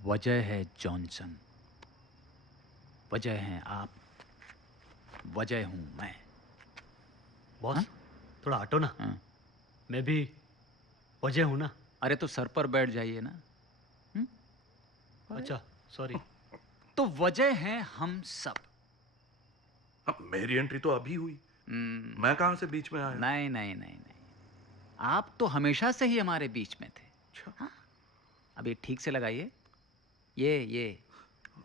वजह है जॉनसन, वजह हैं आप, वजह हूं मैं। बॉस हा? थोड़ा हटो ना। मैं भी वजह हूं ना। अरे तो सर पर बैठ जाइए ना। अच्छा सॉरी। तो वजह हैं हम सब। अब मेरी एंट्री तो अभी हुई, मैं कहां से बीच में आया? नहीं नहीं नहीं नहीं, आप तो हमेशा से ही हमारे बीच में थे। हाँ? अब ये ठीक से लगाइए, ये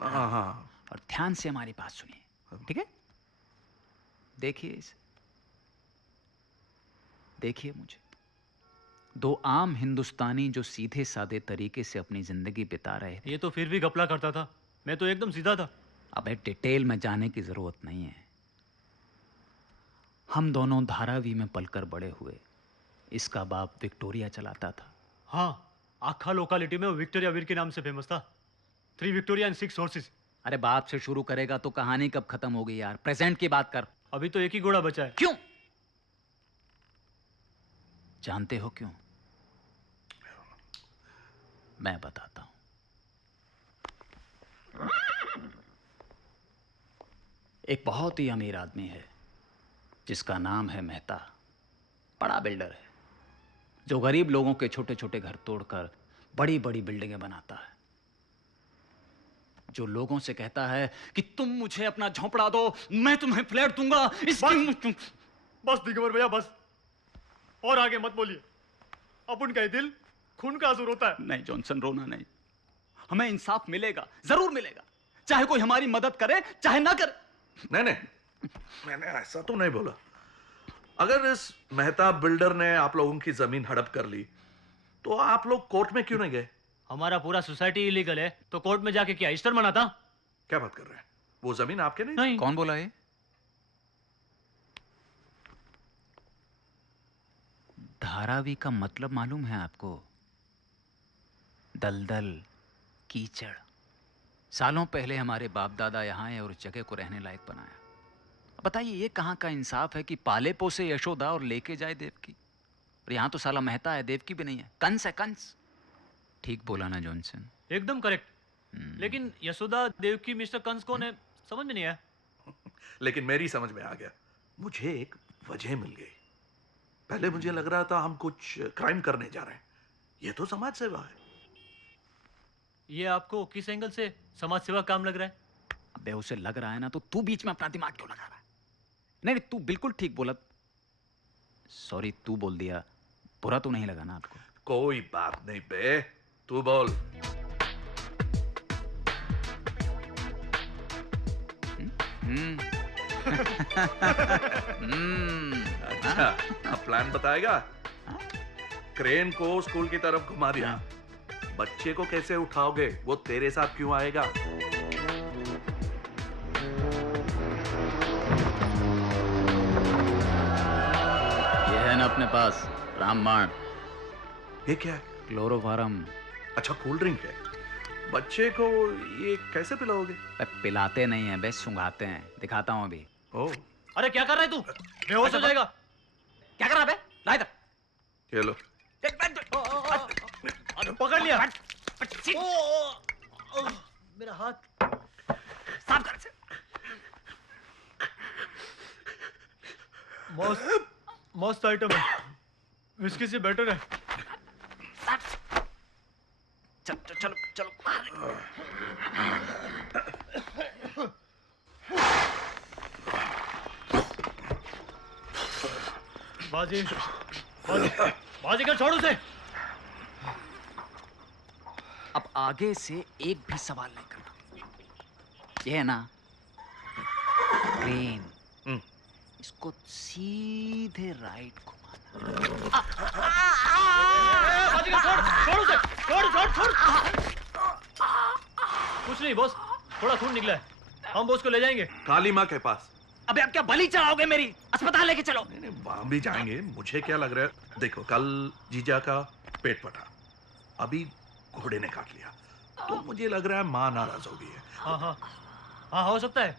हाँ। और ध्यान से हमारी बात सुनिए, ठीक है? देखिए इसे, देखिए मुझे। दो आम हिंदुस्तानी जो सीधे सादे तरीके से अपनी जिंदगी बिता रहे थे। ये तो फिर भी घपला करता था, मैं तो एकदम सीधा था। अबे डिटेल में जाने की जरूरत नहीं है। हम दोनों धारावी में पलकर बड़े हुए। इसका बाप विक्टोरिया चलाता था। हाँ, आखा लोकालिटी में वो विक्टोरिया वीर के नाम से फेमस था। 3 विक्टोरिया एंड 6 हॉर्सेस। अरे बाप से शुरू करेगा तो कहानी कब खत्म होगी यार? प्रेजेंट की बात कर। अभी तो एक ही घोड़ा बचा है। क्यों? जानते हो क्यों? मैं बताता हूं। एक बहुत ही अमीर आदमी है जिसका नाम है मेहता। बड़ा बिल्डर है जो गरीब लोगों के छोटे छोटे घर तोड़कर बड़ी बड़ी बिल्डिंगें बनाता है। जो लोगों से कहता है कि तुम मुझे अपना झोंपड़ा दो, मैं तुम्हें फ्लैट दूंगा। बस दिगंबर भैया बस, और आगे मत बोलिए। अपन का दिल खून का आंसू रोता है। नहीं जॉनसन, रोना नहीं। हमें इंसाफ मिलेगा, जरूर मिलेगा, चाहे कोई हमारी मदद करे चाहे ना करे। नहीं, मैंने ऐसा तो नहीं बोला। अगर इस मेहता बिल्डर ने आप लोगों की जमीन हड़प कर ली तो आप लोग कोर्ट में क्यों नहीं गए? हमारा पूरा सोसाइटी इलीगल है तो कोर्ट में जाके क्या ईस्टर मनाता? क्या बात कर रहे हैं? वो जमीन आपके नहीं? नहीं। कौन बोला ये? धारावी का मतलब मालूम है आपको? दलदल, कीचड़। सालों पहले हमारे बाप दादा यहाँ आए और उस जगह को रहने लायक बनाया। बताइए ये कहाँ का इंसाफ है कि पाले पोसे यशोदा और लेके जाए देवकी? और यहाँ तो साला मेहता है, देवकी भी नहीं है, कंस है, कंस। ठीक बोला ना जॉनसन? एकदम करेक्ट। लेकिन यशोदा देवकी मिस्टर कंस कौन है समझ में नहीं आया। लेकिन मेरी समझ में आ गया। मुझे एक वजह मिल गई। पहले मुझे लग रहा था हम कुछ क्राइम करने जा रहे हैं, ये तो समाज सेवा है। ये आपको किस एंगल से समाज सेवा काम लग रहा है? अबे उसे लग रहा है ना तो तू बीच में अपना दिमाग क्यों लगा रहा है? नहीं तू बिल्कुल ठीक बोला। सॉरी, तू बोल दिया, बुरा तो नहीं लगा ना आपको? कोई बात नहीं बे, तू बोल। अच्छा, अब प्लान बताएगा? क्रेन को स्कूल की तरफ घुमा दिया। बच्चे को कैसे उठाओगे? वो तेरे साथ क्यों आएगा? ये है ना अपने पास रामबाण। ये क्या है? क्लोरोफार्म। अच्छा, कोल्ड ड्रिंक है। बच्चे को ये कैसे पिलाओगे? पिलाते नहीं है बे, सुंघाते हैं। दिखाता हूं अभी। ओह, अरे क्या कर रहा है तू? बेहोश हो जाएगा। क्या कर रहा है बे? ला इधर। ये लो। पकड़ लिया। मेरा हाथ साफ कर से। मस्त आइटम है, विस्की से बेटर है। चलो चलो चलो। बाजी बाजी बाजी कर, छोड़ उसे। अब आगे से एक भी सवाल नहीं करना। ये है ना ट्रेन, इसको सीधे राइट घुमाना। बाजी कर, छोड़ उसे, छोड़। कुछ नहीं बॉस, थोड़ा खून निकला है, हम बॉस को ले जाएंगे काली माँ के पास। अबे अब क्या बलि चढ़ाओगे मेरी? अस्पताल लेके चलो। नहीं, वहां भी जाएंगे। मुझे क्या लग रहा है, देखो कल जीजा का पेट फटा, अभी घोड़े ने काट लिया, तो मुझे लग रहा है माँ नाराज हो गई है। हाँ हो सकता है।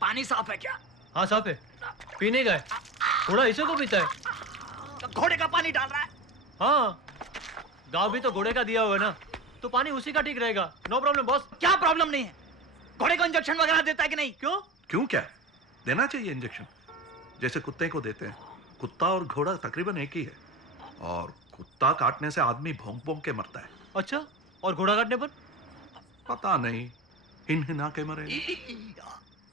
पानी साफ है क्या? हाँ साफ है, पीने का है। थोड़ा इसे को पीता है। घोड़े का पानी डाल रहा है। हाँ, गाँव भी तो घोड़े का दिया हुआ है ना। तो पानी उसी का ठीक रहेगा। No problem boss. क्या प्रॉब्लम नहीं है? घोड़े को इंजेक्शन वगैरह देता है कि नहीं? क्यों? क्यों क्या? देना चाहिए इंजेक्शन, जैसे कुत्ते को देते हैं। कुत्ता और घोड़ा तकरीबन एक ही है, और कुत्ता काटने से आदमी भौंक भौंक के मरता है। अच्छा, और घोड़ा काटने पर? पता नहीं, हिनहिना के मरे।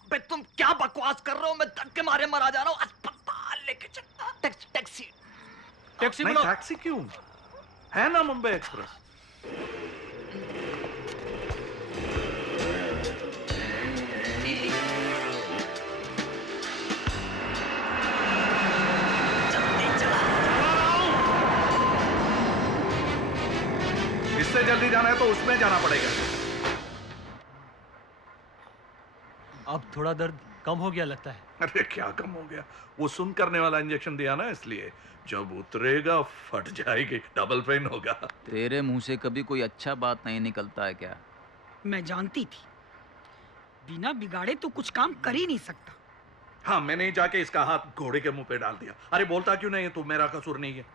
बे तुम क्या बकवास कर रहे हो? मैं धक्के मारे मरा जा रहा हूँ। अस्पताल लेके चल। टैक्सी टैक्सी नहीं, बुलाओ। टैक्सी क्यों? है ना मुंबई एक्सप्रेस। इससे जल्दी जाना है तो उसमें जाना पड़ेगा। अब थोड़ा दर्द कम हो गया लगता है। अरे क्या कम हो गया? वो सुन करने वाला इंजेक्शन दिया ना, इसलिए जब उतरेगा फट जाएगी, डबल पेन होगा। तेरे मुंह से कभी कोई अच्छा बात नहीं निकलता है क्या? मैं जानती थी, बिना बिगाड़े तो कुछ काम कर ही नहीं सकता। हाँ, मैंने ही जाके इसका हाथ घोड़े के मुंह पे डाल दिया। अरे बोलता क्यों नहीं है तू? मेरा कसूर नहीं है।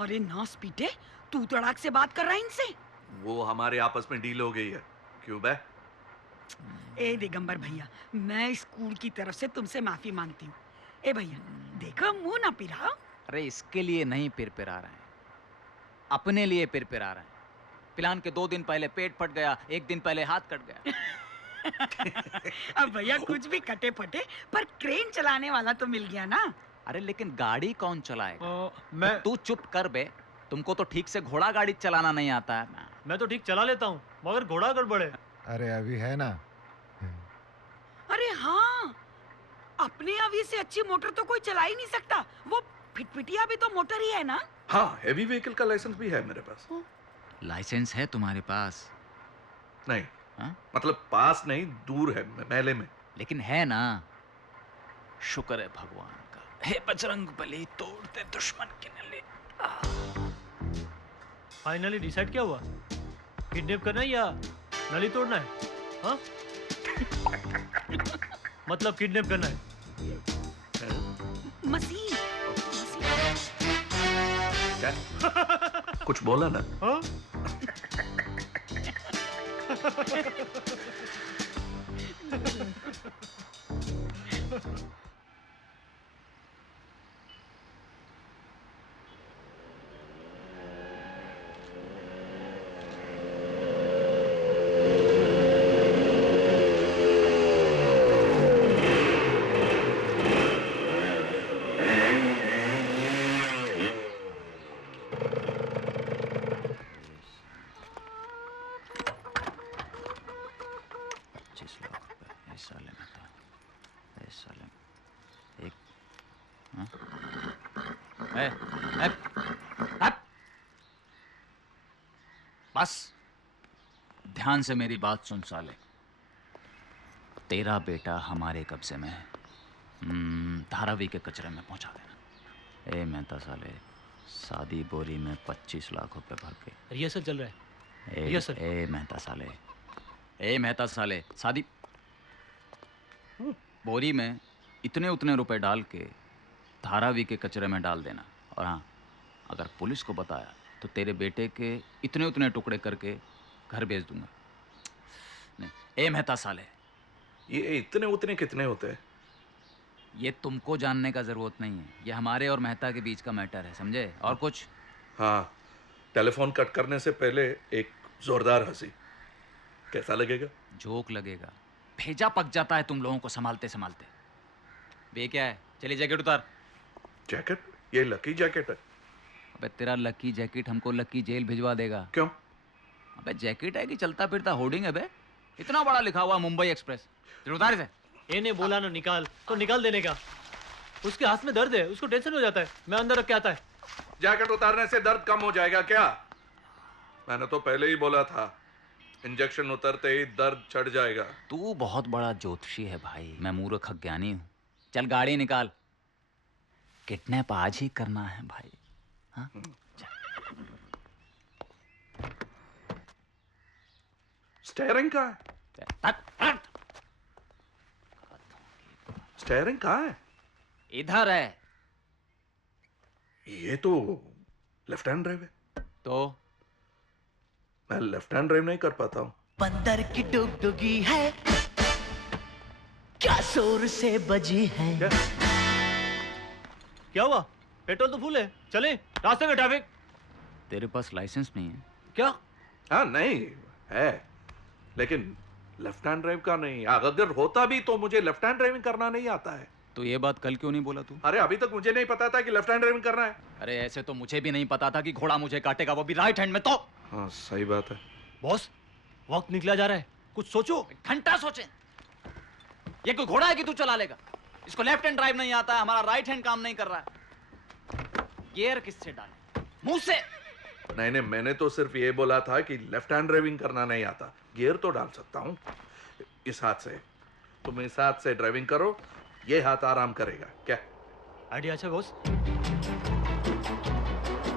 अरे नास पीटे, तू तड़ाक से बात कर रहा है इनसे। वो हमारे आपस में डील हो गई है। क्यों बे? ए दिगंबर भैया, मैं स्कूल की तरफ से तुमसे माफी मांगती हूँ। ए भैया देखो, मुंह ना पिराओ। अरे इसके लिए नहीं पिरपिरा रहे हैं, अपने लिए पिरपिरा रहे हैं। प्लान के 2 दिन पहले पेट फट गया, 1 दिन पहले हाथ कट गया। अब भैया कुछ भी कटे फटे, पर क्रेन चलाने वाला तो मिल गया ना। अरे लेकिन गाड़ी कौन चलाएगा? मैं तू चुप कर बे। तुमको तो ठीक से घोड़ा गाड़ी चलाना नहीं आता है। मैं तो ठीक चला लेता हूँ, मगर घोड़ा गड़बड़ है। अरे अभी है ना। अरे हाँ, अपने अभी से अच्छी मोटर तो कोई चला ही नहीं सकता। वो फिटपिटिया भी तो मोटर ही है ना। हाँ, हेवी व्हीकल का लाइसेंस भी है मेरे पास। लाइसेंस है तुम्हारे पास? नहीं, हाँ? मतलब पास नहीं, दूर है, मेले में। लेकिन है ना। शुक्र है भगवान का। हे बजरंग बली, तोड़ते दुश्मन की नली। फाइनली डिसाइड क्या हुआ? किडनैप करना है या नली तोड़ना है? हाँ? मतलब किडनैप करना है। मशीन। क्या? कुछ बोला ना? हाँ? बस ध्यान से मेरी बात सुन साले। तेरा बेटा हमारे कब्जे में है। धारावी के कचरे में पहुंचा देना। ए मेहता साले, शादी बोरी में 25 लाख रुपए भर के। रिहर्सल चल रहा है। Yes sir. ए मेहता साले, ए मेहता साले, शादी बोरी में इतने उतने रुपए डाल के धारावी के कचरे में डाल देना। और हाँ, अगर पुलिस को बताया तो तेरे बेटे के इतने उतने टुकड़े करके घर भेज दूंगा। नहीं, ए मेहता साले, ये इतने उतने कितने होते हैं? ये तुमको जानने का जरूरत नहीं है। ये हमारे और मेहता के बीच का मैटर है, समझे? और कुछ? हाँ, टेलीफोन कट करने से पहले एक जोरदार हंसी कैसा लगेगा? जोक लगेगा। भेजा पक जाता है तुम लोगों को संभालते संभालते। वे क्या है? चलिए जैकेट उतार। जैकेट? ये लकी जैकेट है। अबे तेरा लकी जैकेट हमको लकी जेल भिजवा देगा। क्यों? अबे जैकेट है कि चलता फिरता होर्डिंग है बे? इतना बड़ा लिखा हुआ मुंबई एक्सप्रेस। चल उतार इसे। इन्हें बोला ना निकाल, तो निकाल देने का। उसके हाथ में दर्द है, उसको टेंशन हो जाता है। मैं अंदर रख के आता है। जैकेट उतारने से दर्द कम हो जाएगा क्या? मैंने तो पहले ही बोला था, इंजेक्शन उतरते ही दर्द चढ़ जाएगा। तू बहुत बड़ा ज्योतिषी है भाई, मैं मूर्ख अज्ञानी हूँ। चल गाड़ी निकाल, किडनैप आज ही करना है भाई। हाँ? स्टेयरिंग कहाँ है? स्टेयरिंग कहाँ है? इधर है। ये तो लेफ्ट हैंड ड्राइव है। तो मैं लेफ्ट हैंड ड्राइव नहीं कर पाता हूँ। बंदर की डुगडुगी है, क्या जोर से बजी है। क्या? क्या हुआ? पेट्रोल तो फुल है, चले। रास्ते में ट्रैफिक। तेरे पास लाइसेंस नहीं है? क्या? हाँ नहीं है, लेकिन लेफ्ट हैंड ड्राइव का नहीं। अगर होता भी तो मुझे लेफ्ट हैंड ड्राइविंग करना नहीं आता है। तो ये बात कल क्यों नहीं बोला तू? अरे अभी तक मुझे नहीं पता था कि लेफ्ट हैंड ड्राइविंग करना है। अरे ऐसे तो मुझे भी नहीं पता था कि घोड़ा मुझे काटेगा, वो भी राइट हैंड में। तो हाँ सही बात है। बॉस, वक्त निकला जा रहा है, कुछ सोचो। घंटा सोचे। ये कोई घोड़ा है कि तू चला लेगा? इसको लेफ्ट हैंड ड्राइव नहीं आता है, हमारा राइट हैंड काम नहीं कर रहा है। गियर किससे डाले? मुंह से। नहीं नहीं, मैंने तो सिर्फ ये बोला था कि लेफ्ट हैंड ड्राइविंग करना नहीं आता। गियर तो डाल सकता हूँ इस हाथ से। तुम इस हाथ से ड्राइविंग करो, ये हाथ आराम करेगा। क्या आइडिया अच्छा बॉस।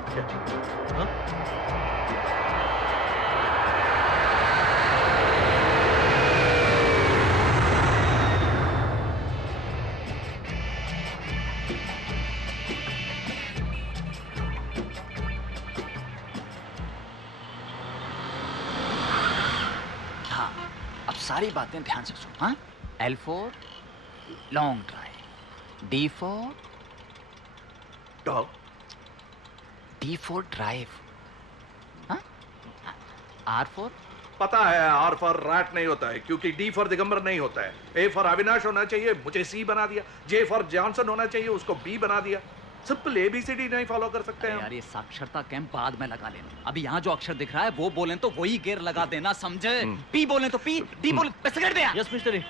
क्या? हाँ? हाँ, अब सारी बातें ध्यान से सुन। हाँ, L4 long drive, D4 dog. D4 drive, हाँ, R4 पता है आर फॉर रैट नहीं होता है, क्योंकि डी फॉर दिगंबर नहीं होता है। ए फॉर अविनाश होना चाहिए, मुझे सी बना दिया। जे फॉर जॉनसन होना चाहिए, उसको बी बना दिया। सिंपल ABCD नहीं फॉलो कर सकते अरे हैं। यार, ये साक्षरता कैंप बाद में लगा लेना। अभी यहाँ जो अक्षर दिख रहा है वो बोलें तो वही गियर लगा देना, समझे? P बोलें तो P, D बोलें तो सिगरेट दे यार। Yes mister A.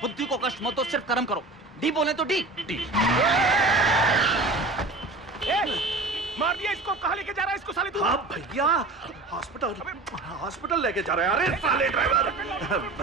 बुद्धि को कष्ट मत दो, सिर्फ कर्म करो। D बोलें तो D। मार दिया इसको। कहाँ लेके जा रहा है इसको साले तू? हाँ भैया, हॉस्पिटल लेके जा रहे हैं। अरे साले ड्राइवर